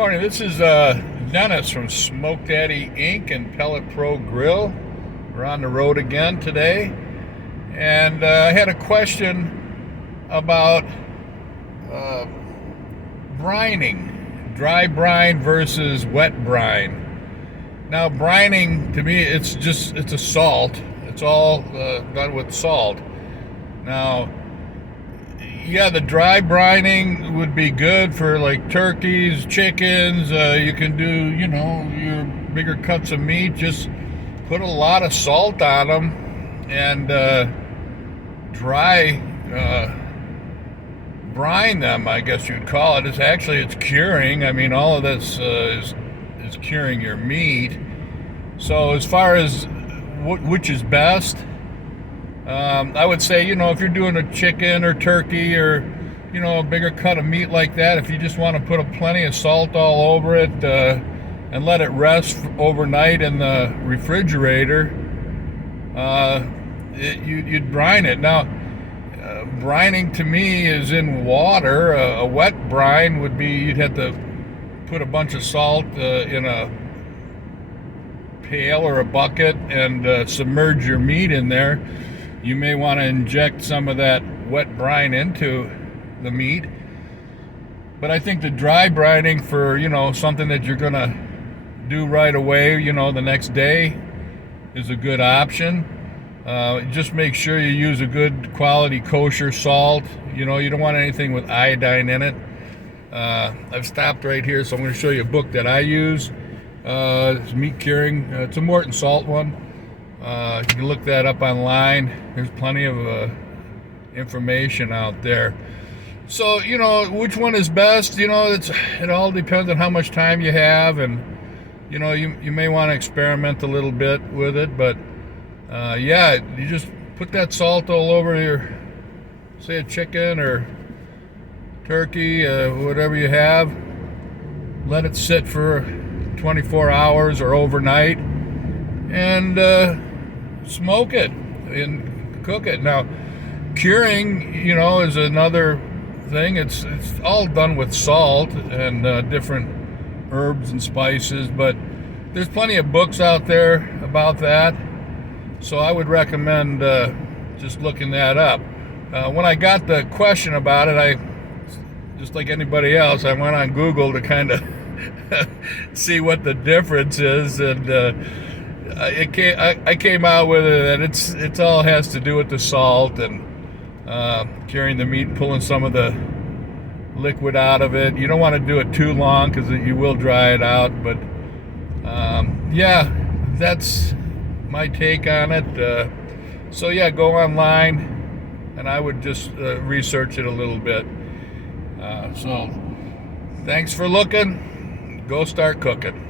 morning. This is Dennis from Smoke Daddy Inc. and Pellet Pro Grill. We're on the road again today, and I had a question about brining, dry brine versus wet brine. Now, brining to me, it's a salt. It's all done with salt. Now, yeah, the dry brining would be good for like turkeys, chickens. You can do, your bigger cuts of meat. Just put a lot of salt on them and dry brine them, I guess you'd call it. It's curing. I mean, all of this is curing your meat. So as far as which is best, I would say, if you're doing a chicken or turkey or, a bigger cut of meat like that, if you just want to put plenty of salt all over it and let it rest overnight in the refrigerator, you'd brine it. Now, brining to me is in water. A wet brine would be you'd have to put a bunch of salt in a pail or a bucket and submerge your meat in there. You may want to inject some of that wet brine into the meat. But I think the dry brining for, something that you're going to do right away, the next day is a good option. Just make sure you use a good quality kosher salt. You don't want anything with iodine in it. I've stopped right here, so I'm going to show you a book that I use. It's meat curing. It's a Morton salt one. You can look that up online. There's plenty of information out there. So, which one is best? It all depends on how much time you have, and you may want to experiment a little bit with it. But yeah, you just put that salt all over your, say, a chicken or turkey, whatever you have. Let it sit for 24 hours or overnight, and smoke it and cook it. Now, curing, is another thing. It's all done with salt and different herbs and spices, but there's plenty of books out there about that, so I would recommend just looking that up. When I got the question about it, I, just like anybody else, I went on Google to kind of see what the difference is, and I came out with it that it's all has to do with the salt and curing the meat and pulling some of the liquid out of it. You don't want to do it too long because you will dry it out. But yeah, that's my take on it. So yeah, go online and I would just research it a little bit. So thanks for looking. Go start cooking.